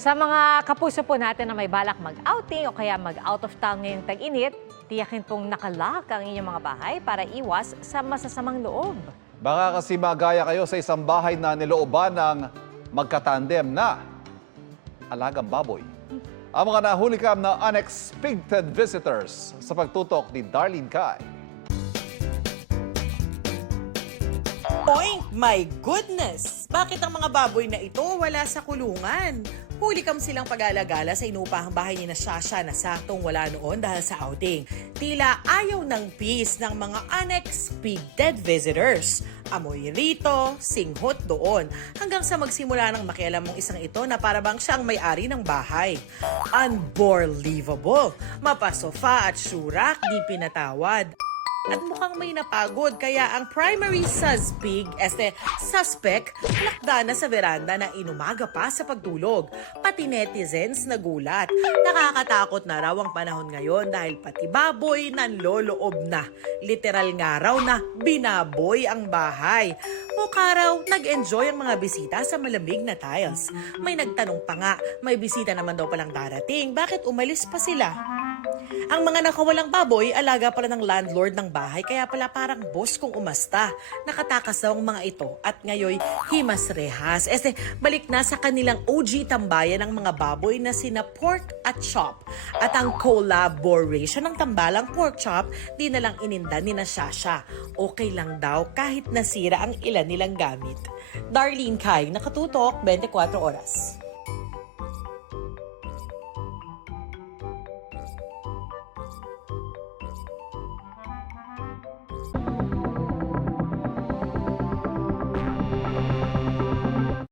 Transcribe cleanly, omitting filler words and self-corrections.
Sa mga kapuso po natin na may balak mag-outing o kaya mag-out of town ngayong tag-init, tiyakin pong nakalock ang inyong mga bahay para iwas sa masasamang loob. Baka kasi magaya kayo sa isang bahay na nilooban ng magkatandem na alagang baboy. Ang mga nahulikam na unexpected visitors sa pagtutok ni Darlene Kai. Oink! My goodness! Bakit ang mga baboy na ito wala sa kulungan? Hulikam silang pag-alagala sa inupahang bahay ni na Shasha na saktong wala noon dahil sa outing. Tila ayaw ng peace ng mga unexpected visitors. Amoy rito, singhot doon, hanggang sa magsimula ng makialam ng isang ito na parabang siyang may-ari ng bahay. Unbelievable! Mapasofa at syurak di pinatawad. At mukhang may napagod kaya ang primary suspect lakda na sa veranda na inumaga pa sa pagtulog. Pati netizens nagulat. Nakakatakot na raw ang panahon ngayon dahil pati baboy nanloloob na. Literal nga raw na binaboy ang bahay. Mukha raw nag-enjoy ang mga bisita sa malamig na tiles. May nagtanong pa nga, may bisita naman daw palang darating, bakit umalis pa sila? Ang mga nakawalang baboy, alaga pala ng landlord ng bahay, kaya pala parang boss kung umasta. Nakatakas daw ang mga ito at ngayoy himas rehas. Balik na sa kanilang OG tambayan ng mga baboy na sina pork at chop. At ang collaboration ng tambalang pork chop, di na lang ininda ni na Shasha. Okay lang daw kahit nasira ang ilan nilang gamit. Darlene Kai, Nakatutok, 24 Oras.